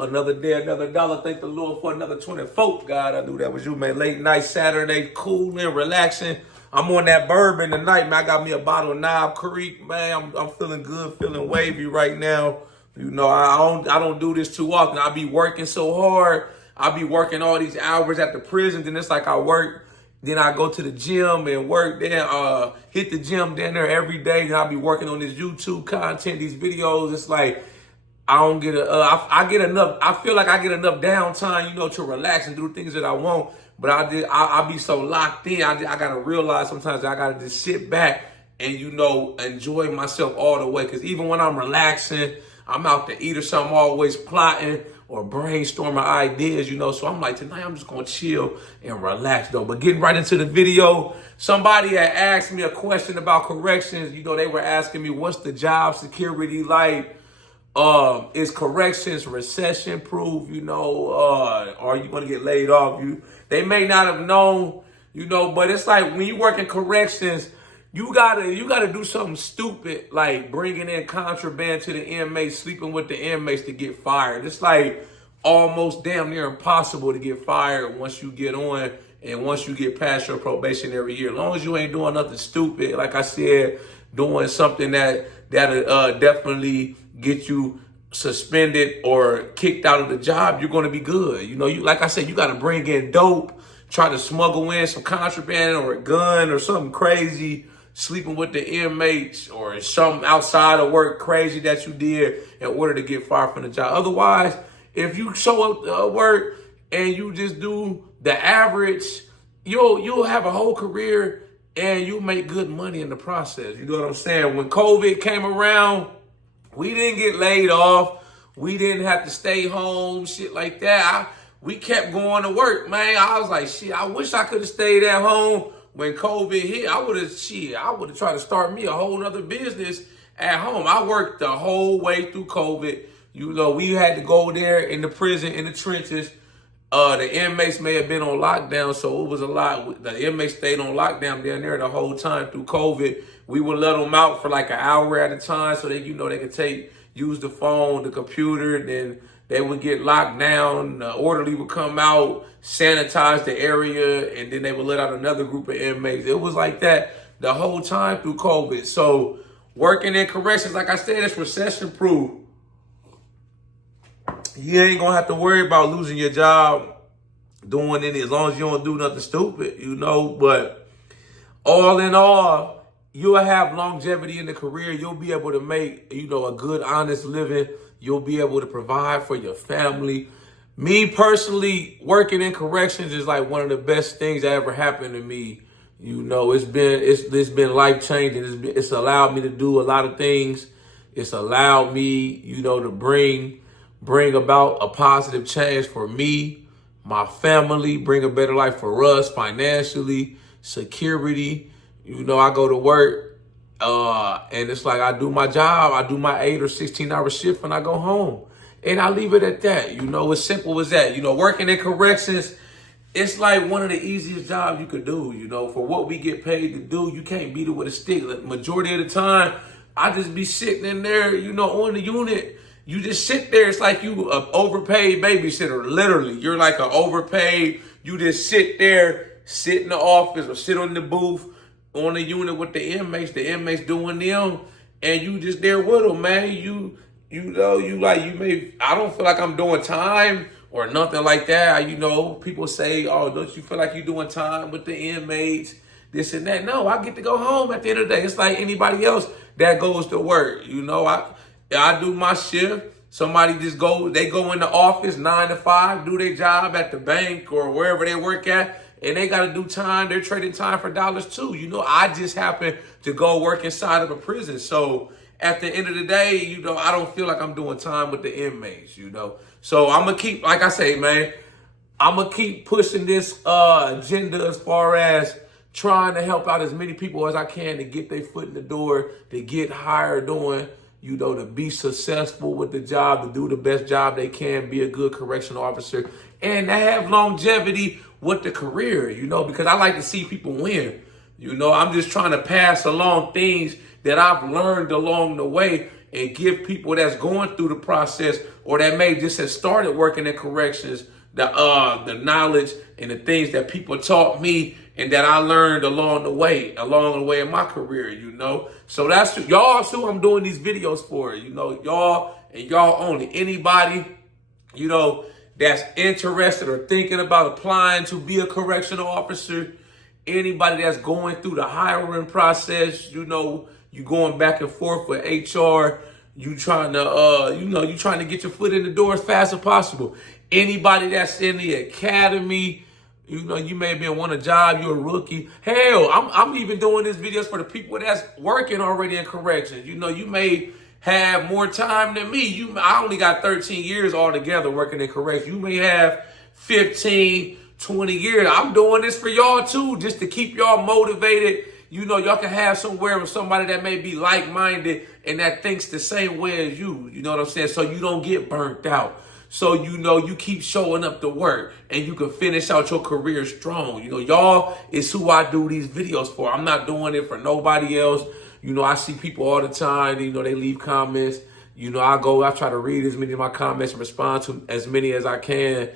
Another day, another dollar. Thank the Lord for another 24th. God, I knew that was you, man. Late night Saturday, cooling, relaxing. I'm on that bourbon tonight, man. I got me a bottle of Knob Creek, man. I'm feeling good, feeling wavy right now. You know, I don't do this too often. I be working so hard. I be working all these hours at the prison. Then it's like I work. Then I go to the gym and work there, hit the gym down there every day. And I'll be working on this YouTube content, these videos. It's like I don't get I get enough. I feel like I get enough downtime, to relax and do things that I want. But I be so locked in. I gotta realize sometimes I gotta just sit back and enjoy myself all the way. Because even when I'm relaxing, I'm out to eat or something, always plotting or brainstorming ideas, So I'm like, tonight I'm just gonna chill and relax though. But getting right into the video, somebody had asked me a question about corrections. They were asking me, what's the job security like? Is corrections recession proof? Are you gonna get laid off? They may not have known, but it's like when you work in corrections, you gotta do something stupid like bringing in contraband to the inmates, sleeping with the inmates to get fired. It's like almost damn near impossible to get fired once you get on and once you get past your probationary year. As long as you ain't doing nothing stupid, like I said, doing something that definitely get you suspended or kicked out of the job, you're gonna be good. Like I said, you gotta bring in dope, try to smuggle in some contraband or a gun or something crazy, sleeping with the inmates or something outside of work crazy that you did in order to get fired from the job. Otherwise, if you show up to work and you just do the average, you'll have a whole career and you make good money in the process. You know what I'm saying? When COVID came around, we didn't get laid off. We didn't have to stay home, shit like that. We kept going to work, man. I was like, shit, I wish I could have stayed at home when COVID hit. I would have tried to start me a whole nother business at home. I worked the whole way through COVID. We had to go there in the prison, in the trenches. The inmates may have been on lockdown, so it was a lot. The inmates stayed on lockdown down there the whole time through COVID. We would let them out for like an hour at a time so they could use the phone, the computer, then they would get locked down. The orderly would come out, sanitize the area, and then they would let out another group of inmates. It was like that the whole time through COVID. So working in corrections, like I said, it's recession proof. You ain't gonna have to worry about losing your job doing any, as long as you don't do nothing stupid, But all in all, you'll have longevity in the career. You'll be able to make, a good, honest living. You'll be able to provide for your family. Me personally, working in corrections is like one of the best things that ever happened to me. It's been life changing. It's allowed me to do a lot of things. It's allowed me, to bring about a positive change for me, my family, bring a better life for us financially, security. I go to work and it's like I do my job. I do my 8 or 16-hour shift and I go home. And I leave it at that. As simple as that. Working in corrections, it's like one of the easiest jobs you could do. For what we get paid to do, you can't beat it with a stick. The majority of the time, I just be sitting in there, on the unit. You just sit there. It's like you an overpaid babysitter. Literally, you're like an overpaid. You just sit there, sit in the office or sit on the booth on the unit with the inmates doing them, and you just there with them, man. I don't feel like I'm doing time or nothing like that. People say, oh, don't you feel like you're doing time with the inmates, this and that? No, I get to go home at the end of the day. It's like anybody else that goes to work. I do my shift. Somebody they go in the office 9 to 5, do their job at the bank or wherever they work at, and they got to do time. They're trading time for dollars too. I just happen to go work inside of a prison. So at the end of the day, I don't feel like I'm doing time with the inmates, So I'm going to keep, like I say, man, I'm going to keep pushing this agenda as far as trying to help out as many people as I can to get their foot in the door, to get hired doing, to be successful with the job, to do the best job they can, be a good correctional officer, and to have longevity with the career, because I like to see people win. I'm just trying to pass along things that I've learned along the way and give people that's going through the process or that may just have started working in corrections the knowledge and the things that people taught me and that I learned along the way in my career, you know. So that's y'all who I'm doing these videos for, you know, y'all and y'all only. Anybody, you know, that's interested or thinking about applying to be a correctional officer, anybody that's going through the hiring process, you know, you going back and forth with HR, you trying to get your foot in the door as fast as possible. Anybody that's in the academy, you know, you may have been on a job, you're a rookie. Hell, I'm even doing these videos for the people that's working already in corrections. You know, you may have more time than me. I only got 13 years altogether working in corrections. You may have 15, 20 years. I'm doing this for y'all too, just to keep y'all motivated. You know, y'all can have somewhere with somebody that may be like-minded and that thinks the same way as you. You know what I'm saying? So you don't get burnt out. So, you know, you keep showing up to work and you can finish out your career strong. You know, y'all is who I do these videos for. I'm not doing it for nobody else. You know, I see people all the time, you know, they leave comments. You know, I try to read as many of my comments and respond to as many as I can.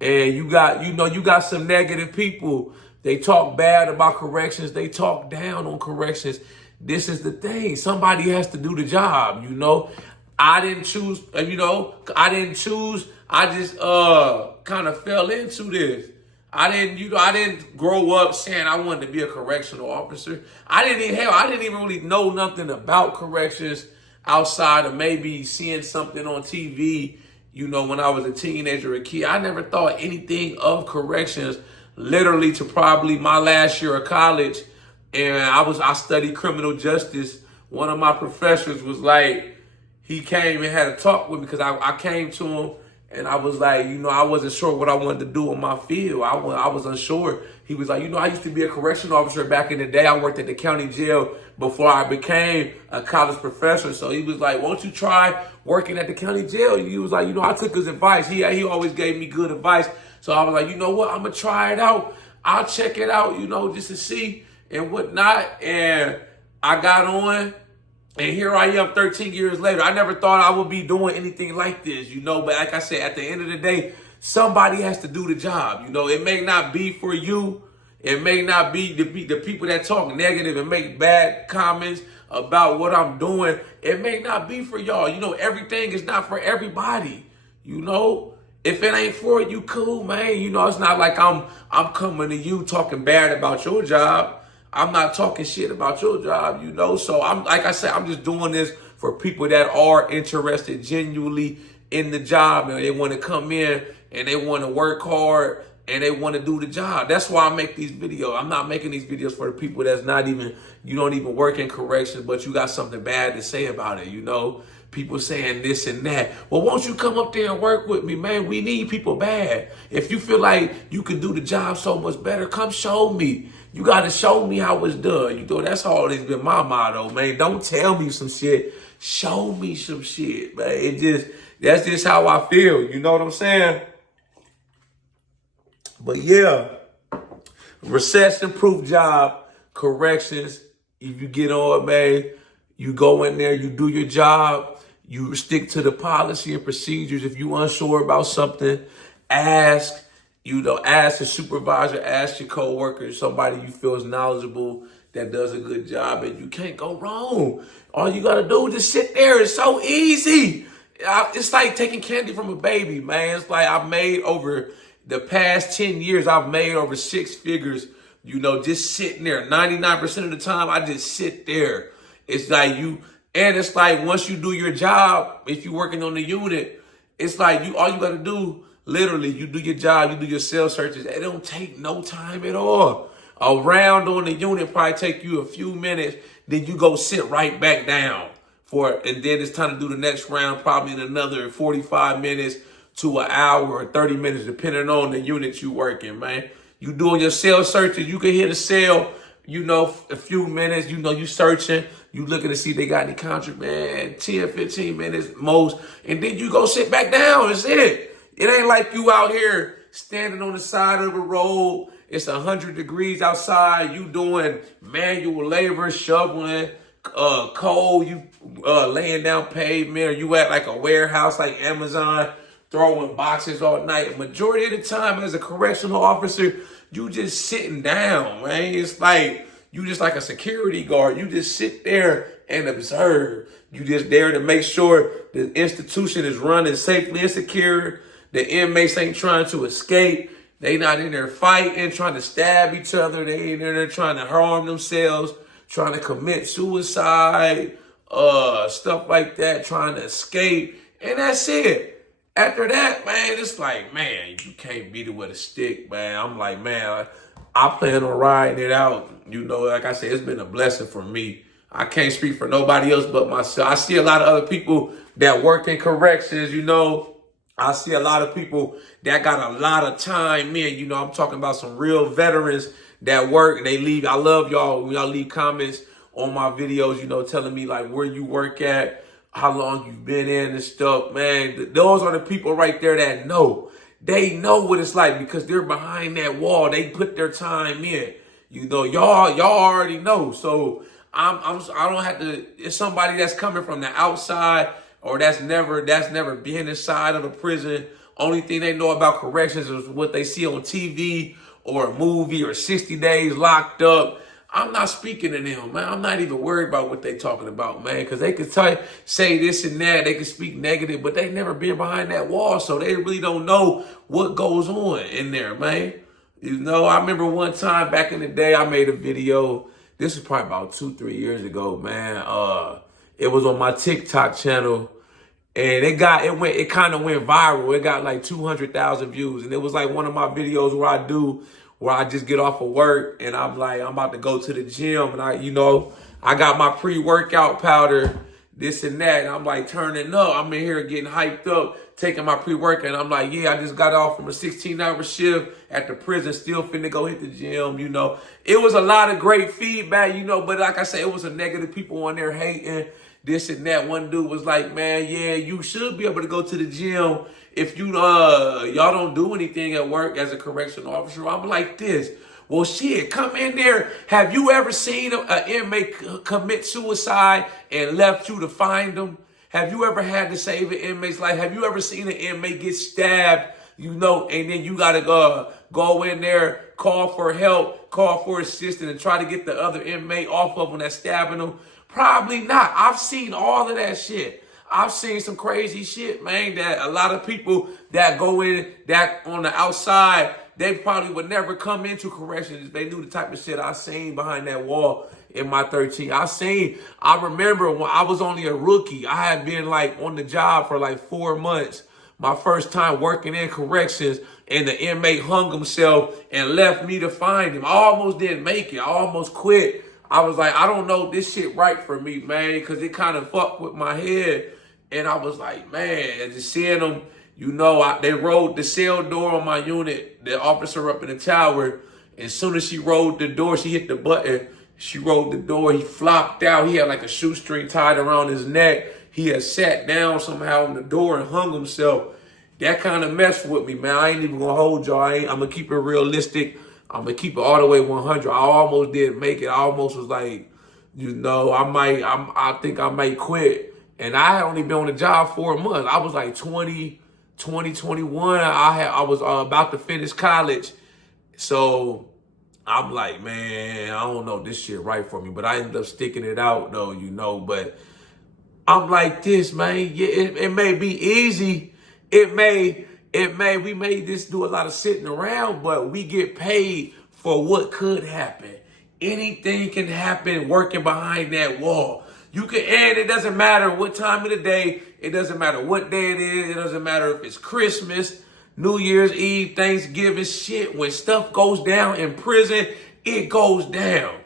And you got some negative people. They talk bad about corrections. They talk down on corrections. This is the thing. Somebody has to do the job, you know. I didn't choose, you know, I just kind of fell into this. I didn't grow up saying I wanted to be a correctional officer. I didn't even really know nothing about corrections outside of maybe seeing something on TV, you know, when I was a teenager or a kid. I never thought anything of corrections literally to probably my last year of college. And I studied criminal justice. One of my professors was like, he came and had a talk with me because I came to him and I was like, you know, I wasn't sure what I wanted to do in my field. I was unsure. He was like, you know, I used to be a correctional officer back in the day. I worked at the county jail before I became a college professor. So he was like, won't you try working at the county jail? He was like, you know, I took his advice. He always gave me good advice. So I was like, you know what? I'm going to try it out. I'll check it out, you know, just to see and whatnot. And I got on. And here I am 13 years later. I never thought I would be doing anything like this, you know. But like I said, at the end of the day, somebody has to do the job. You know, it may not be for you. It may not be the people that talk negative and make bad comments about what I'm doing. It may not be for y'all. You know, everything is not for everybody. You know, if it ain't for you, cool, man. You know, it's not like I'm coming to you talking bad about your job. I'm not talking shit about your job, you know. So like I said, I'm just doing this for people that are interested genuinely in the job and they want to come in and they want to work hard and they want to do the job. That's why I make these videos. I'm not making these videos for the people that's you don't even work in corrections, but you got something bad to say about it, you know. People saying this and that. Well, won't you come up there and work with me, man? We need people bad. If you feel like you can do the job so much better, come show me. You got to show me how it's done. You know, that's always been my motto, man. Don't tell me some shit. Show me some shit, man. That's just how I feel. You know what I'm saying? But yeah, recession-proof job, corrections. If you get on, man, you go in there, you do your job, you stick to the policy and procedures. If you're unsure about something, ask. You know, ask the supervisor, ask your coworker, somebody you feel is knowledgeable that does a good job, and you can't go wrong. All you got to do is just sit there. It's so easy. It's like taking candy from a baby, man. It's like I've made over the past 10 years, I've made over 6 figures, you know, just sitting there. 99% of the time, I just sit there. It's like it's like once you do your job, if you're working on the unit, it's like all you got to do, literally, you do your job, you do your cell searches. It don't take no time at all. A round on the unit probably take you a few minutes. Then you go sit right back down and then it's time to do the next round, probably in another 45 minutes to an hour or 30 minutes, depending on the unit you work in, man. You doing your cell searches, you can hit a cell, you know, a few minutes, you know, you searching, you looking to see if they got any contraband, 10, 15 minutes most, and then you go sit back down. That's it. It ain't like you out here standing on the side of the road. It's 100 degrees outside. You doing manual labor, shoveling, cold, you laying down pavement, or you at like a warehouse like Amazon, throwing boxes all night. Majority of the time as a correctional officer, you just sitting down, man. It's like you just like a security guard. You just sit there and observe. You just there to make sure the institution is running safely and secure. The inmates ain't trying to escape. They not in there fighting, trying to stab each other. They ain't in there trying to harm themselves, trying to commit suicide, stuff like that, trying to escape. And that's it. After that, man, it's like, man, you can't beat it with a stick, man. I'm like, man, I plan on riding it out. You know, like I said, it's been a blessing for me. I can't speak for nobody else but myself. I see a lot of other people that work in corrections, you know. I see a lot of people that got a lot of time in. You know, I'm talking about some real veterans that work and they leave. I love y'all when y'all leave comments on my videos, you know, telling me like where you work at, how long you've been in and stuff. Man, those are the people right there that know. They know what it's like because they're behind that wall. They put their time in. You know, y'all already know. So I don't have to. It's somebody that's coming from the outside or that's never been inside of a prison. Only thing they know about corrections is what they see on TV or a movie or 60 days locked up. I'm not speaking to them, man. I'm not even worried about what they talking about, man, because they could say this and that. They could speak negative, but they never been behind that wall, so they really don't know what goes on in there, man. You know, I remember one time back in the day, I made a video. This was probably about 2-3 years ago, man. It was on my TikTok channel, and it kind of went viral. It got like 200,000 views, and it was like one of my videos where I just get off of work and I'm like, I'm about to go to the gym and I got my pre-workout powder, this and that. And I'm like turning up. I'm in here getting hyped up, taking my pre-workout. And I'm like, yeah, I just got off from a 16-hour shift at the prison, still finna go hit the gym, you know. It was a lot of great feedback, you know, but like I said, it was a negative people on there hating this and that. One dude was like, man, yeah, you should be able to go to the gym if you y'all don't do anything at work as a correctional officer. I'm like this. Well, shit, come in there. Have you ever seen an inmate commit suicide and left you to find them? Have you ever had to save an inmate's life? Have you ever seen an inmate get stabbed, you know, and then you got to go in there, call for help, call for assistance, and try to get the other inmate off of them that's stabbing them? Probably not. I've seen all of that shit. I've seen some crazy shit, man, that a lot of people that go in, that on the outside, they probably would never come into corrections if they knew the type of shit I seen behind that wall in my 13. I remember when I was only a rookie, I had been like on the job for like 4 months. My first time working in corrections, and the inmate hung himself and left me to find him. I almost didn't make it. I almost quit. I was like, I don't know if this shit right for me, man, because it kind of fucked with my head. And I was like, man, just seeing them, you know, they rolled the cell door on my unit, the officer up in the tower. As soon as she rolled the door, she hit the button. She rolled the door. He flopped out. He had like a shoestring tied around his neck. He had sat down somehow on the door and hung himself. That kind of messed with me, man. I ain't even going to hold y'all. I'm going to keep it realistic. I'm going to keep it all the way 100. I almost didn't make it. I almost was like, you know, I think I might quit. And I had only been on the job 4 months. I was like 21. I was about to finish college. So I'm like, man, I don't know if this shit right for me. But I ended up sticking it out though, you know. But I'm like this, man. Yeah, it may be easy. We may just do a lot of sitting around, but we get paid for what could happen. Anything can happen working behind that wall. And it doesn't matter what time of the day. It doesn't matter what day it is. It doesn't matter if it's Christmas, New Year's Eve, Thanksgiving, shit. When stuff goes down in prison, it goes down.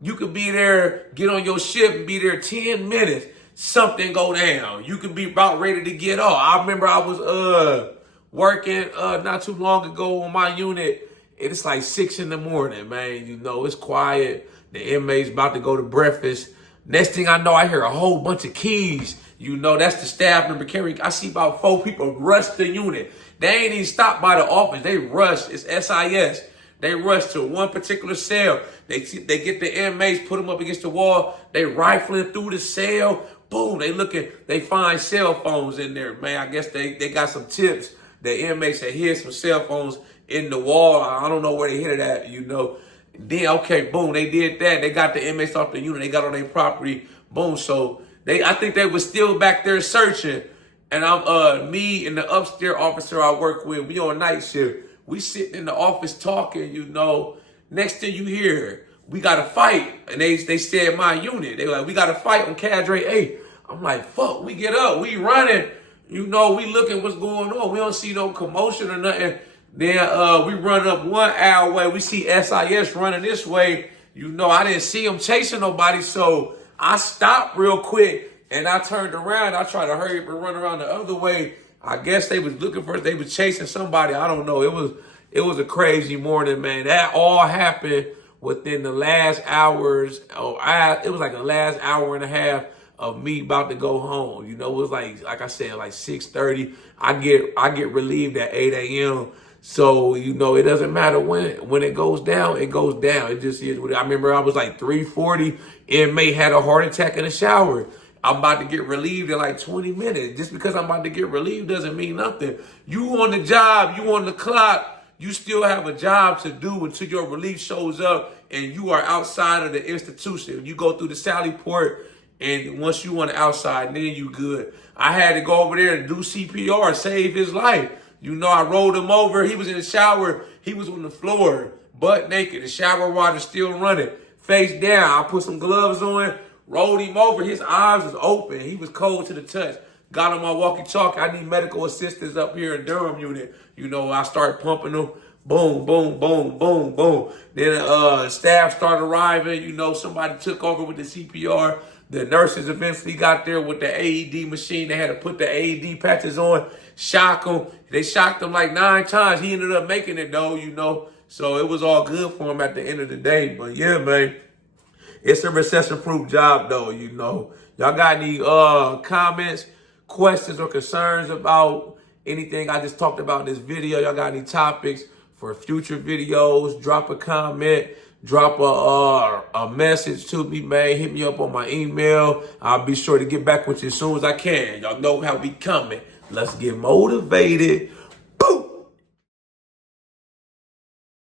You could be there, get on your shift and be there 10 minutes. Something go down. You could be about ready to get off. I remember I was working not too long ago on my unit. It's like 6 in the morning, man. You know, it's quiet. The inmate's about to go to breakfast. Next thing I know, I hear a whole bunch of keys. You know, that's the staff member carrying. I see about 4 people rush the unit. They ain't even stopped by the office. They rush. It's SIS. They rush to one particular cell. They get the inmates, put them up against the wall. They rifling through the cell. Boom, they find cell phones in there, man. I guess they got some tips. The inmates had hid some cell phones in the wall. I don't know where they hid it at, you know. Then, okay, boom, they did that. They got the inmates off the unit. They got on their property. Boom, so I think they was still back there searching. And me and the upstairs officer I work with, we on night shift. We sitting in the office talking, you know. Next thing you hear, we got to fight. And they said my unit. They were like, we got to fight on Cadre 8. I'm like, fuck, we get up. We running. You know, we looking what's going on. We don't see no commotion or nothing. Then we run up one alleyway. We see SIS running this way. You know, I didn't see them chasing nobody. So I stopped real quick and I turned around. I tried to hurry up and run around the other way. I guess they was looking for, they was chasing somebody. I don't know. It was a crazy morning, man. That all happened within the last hours. It was like the last hour and a half of me about to go home. You know, it was like I said, like 6:30. I get relieved at 8 a.m. So, you know, it doesn't matter when it goes down, it goes down. It just is what I remember I was like 3:40, inmate had a heart attack in the shower. I'm about to get relieved in like 20 minutes. Just because I'm about to get relieved doesn't mean nothing. You on the job, you on the clock, you still have a job to do until your relief shows up and you are outside of the institution. You go through the Sally Port, and once you on the outside, then you good. I had to go over there and do CPR and save his life. You know, I rolled him over. He was in the shower. He was on the floor, butt naked. The shower water still running. Face down. I put some gloves on, rolled him over. His eyes was open. He was cold to the touch. Got on my walkie-talkie. I need medical assistance up here in Durham unit. You know, I started pumping them. Boom, boom, boom, boom, boom. Then staff started arriving. You know, somebody took over with the CPR. The nurses eventually got there with the AED machine. They had to put the AED patches on, shock him. They shocked him like 9 times. He ended up making it though, you know. So it was all good for him at the end of the day. But yeah, man, it's a recession-proof job though, you know. Y'all got any comments, questions, or concerns about anything I just talked about in this video? Y'all got any topics for future videos? Drop a comment. Drop a message to me, man. Hit me up on my email. I'll be sure to get back with you as soon as I can. Y'all know how we coming. Let's get motivated.